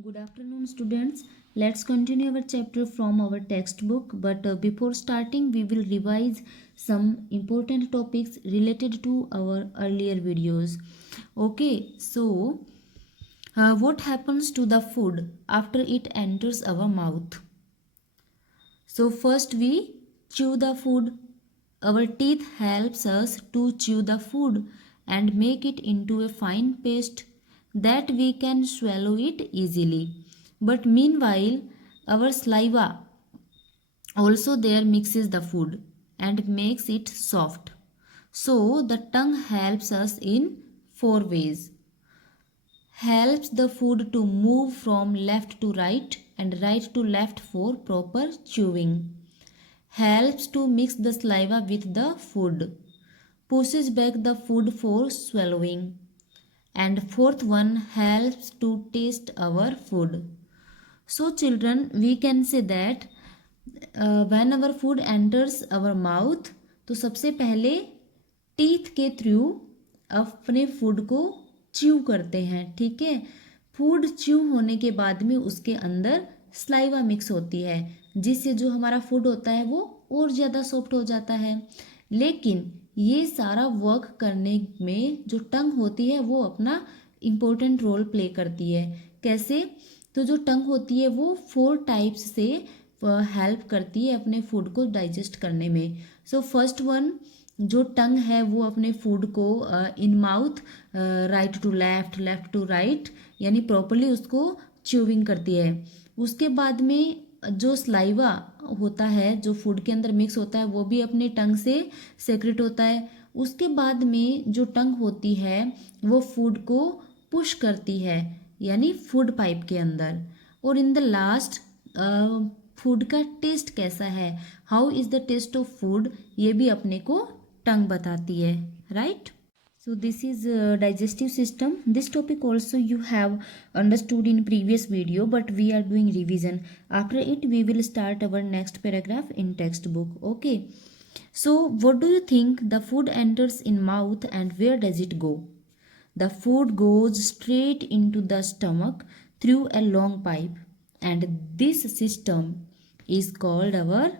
Good afternoon, students. Let's continue our chapter from our textbook. But before starting, we will revise some important topics related to our earlier videos. Okay, so what happens to the food after it enters our mouth? So first we chew the food. Our teeth helps us to chew the food and make it into a fine paste that we can swallow it easily. But meanwhile, our saliva also there mixes the food and makes it soft. So the tongue helps us in four ways. Helps the food to move from left to right and right to left for proper chewing. Helps to mix the saliva with the food, pushes back the food for swallowing, and fourth one helps to taste our food. So children, we can say that when our food enters our mouth, तो सबसे पहले teeth के through अपने food को chew करते हैं, ठीक है। फूड च्यू होने के बाद में उसके अंदर स्लाइवा मिक्स होती है, जिससे जो हमारा फूड होता है वो और ज़्यादा सॉफ्ट हो जाता है। लेकिन ये सारा वर्क करने में जो टंग होती है वो अपना इम्पोर्टेंट रोल प्ले करती है। कैसे? तो जो टंग होती है वो 4 टाइप्स से हेल्प करती है अपने फूड को डाइजेस्ट करने में। सो फर्स्ट वन, जो टंग है वो अपने फूड को in mouth right to left, left to right, यानी प्रॉपरली उसको च्यूविंग करती है। उसके बाद में जो स्लाइवा होता है जो फूड के अंदर मिक्स होता है वो भी अपने टंग से सेक्रेट होता है। उसके बाद में जो टंग होती है वो फूड को पुश करती है, यानी फूड पाइप के अंदर। और इन द लास्ट फूड का टेस्ट कैसा है, how is the taste of food, ये भी अपने को टंग बताती है, right. So this is digestive system. This topic also you have understood in previous video, but we are doing revision. After it we will start our next paragraph in textbook. Okay. So what do you think the food enters in mouth and where does it go? The food goes straight into the stomach through a long pipe, and this system is called our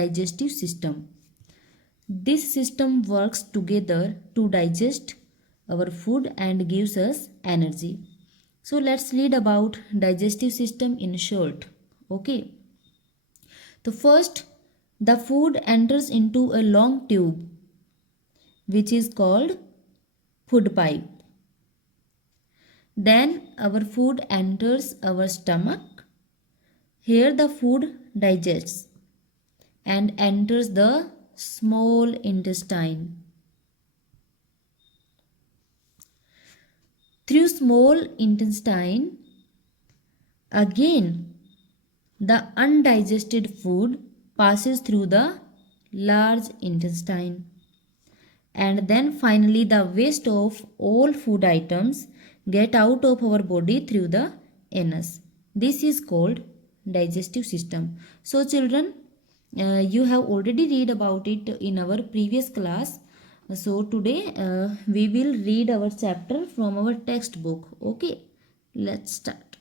digestive system. This system works together to digest our food and gives us energy. So let's read about digestive system in short. Okay. So first, the food enters into a long tube which is called food pipe. Then our food enters our stomach. Here the food digests and enters the small intestine. Through small intestine, again the undigested food passes through the large intestine. And then finally the waste of all food items get out of our body through the anus. This is called digestive system. So children, you have already read about it in our previous class. So today we will read our chapter from our textbook. Okay, let's start.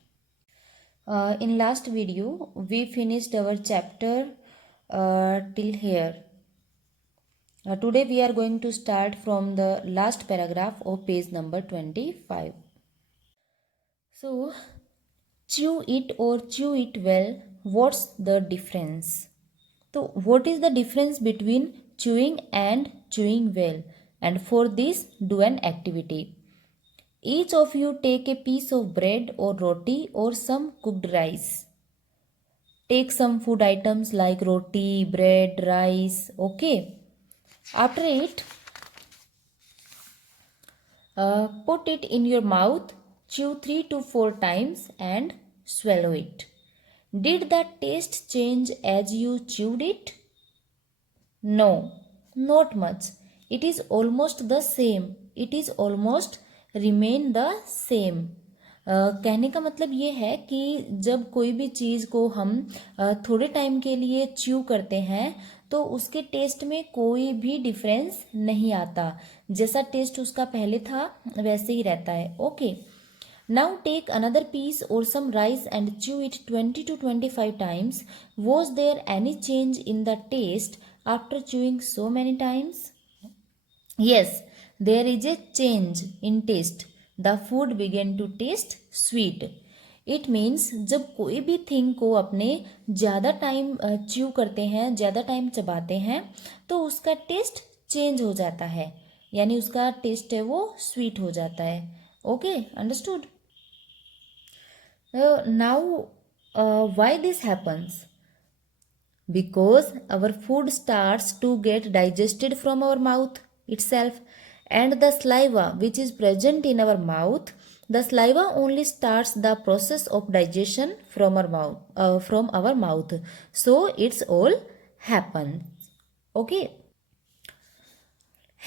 In last video we finished our chapter till here. Today we are going to start from the last paragraph of page number 25. So chew it or chew it well, what's the difference? So what is the difference between chewing and chewing well? And for this do an activity. Each of you take a piece of bread or roti or some cooked rice. Take some food items like roti, bread, rice, okay. After it, put it in your mouth, chew 3 to 4 times and swallow it. Did the taste change as you chewed it? No, not much. It is almost the same. It is almost remain the same. कहने का मतलब ये है कि जब कोई भी चीज़ को हम थोड़े टाइम के लिए च्यू करते हैं तो उसके टेस्ट में कोई भी डिफरेंस नहीं आता, जैसा टेस्ट उसका पहले था वैसे ही रहता है। Okay, Now take another piece or some rice and chew it 20 to 25 times. Was there any change in the taste after chewing so many times? Yes, there is a change in taste. The food began to taste sweet. It means जब कोई भी thing को अपने ज़्यादा time chew करते हैं, ज़्यादा time चबाते हैं, तो उसका टेस्ट चेंज हो जाता है, यानी उसका टेस्ट है वो स्वीट हो जाता है. Okay, understood. Now, why this happens? Because our food starts to get digested from our mouth itself, and the saliva which is present in our mouth, the saliva only starts the process of digestion from our mouth. So it's all happens. Okay.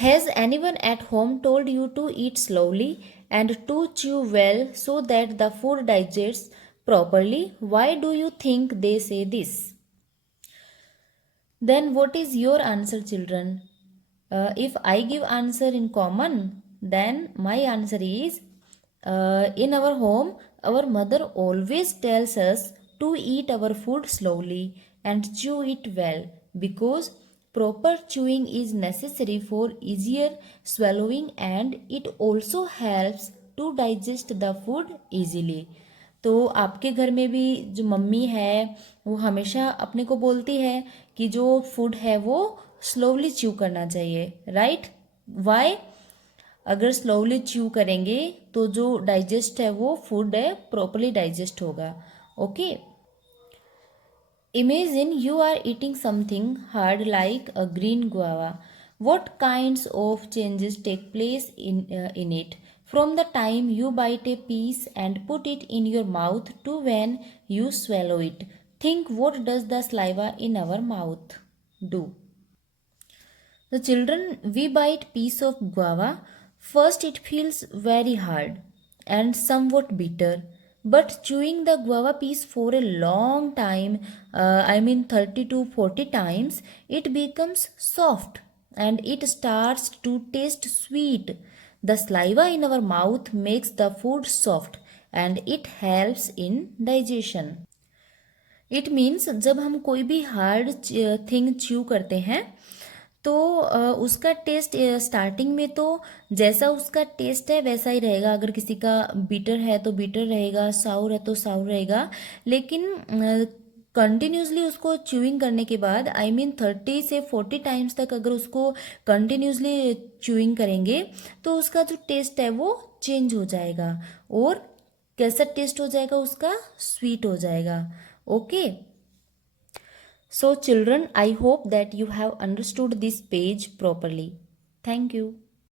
Has anyone at home told you to eat slowly and to chew well so that the food digests properly? Why do you think they say this? Then what is your answer, children? If I give answer in common, then my answer is in our home, our mother always tells us to eat our food slowly and chew it well because proper chewing is necessary for easier swallowing and it also helps to digest the food easily. तो आपके घर में भी जो mummy है वो हमेशा अपने को बोलती है कि जो फूड है वो स्लोली च्यू करना चाहिए, राइट? वाई? अगर स्लोली च्यू करेंगे तो जो डाइजेस्ट है वो फूड है प्रॉपरली डाइजेस्ट होगा. Okay. Imagine you are eating something hard like a green guava. What kinds of changes take place in it from the time you bite a piece and put it in your mouth to when you swallow it? Think, what does the saliva in our mouth do? The children, we bite piece of guava. First it feels very hard and somewhat bitter. But chewing the guava piece for a long time, 30 to 40 times, it becomes soft and it starts to taste sweet. The saliva in our mouth makes the food soft and it helps in digestion. It means जब हम कोई भी hard thing chew करते हैं तो उसका test starting में तो जैसा उसका टेस्ट है वैसा ही रहेगा. अगर किसी का बीटर है तो बीटर रहेगा, साउर है तो साउर रहेगा. लेकिन कंटिन्यूसली उसको च्यूइंग करने के बाद 30 से 40 टाइम्स तक अगर उसको कंटिन्यूसली च्यूइंग करेंगे तो उसका जो टेस्ट है वो चेंज हो जाएगा. और कैसा टेस्ट हो जाएगा उसका? स्वीट हो जाएगा. Okay. So children, I hope that you have understood this page properly. Thank you.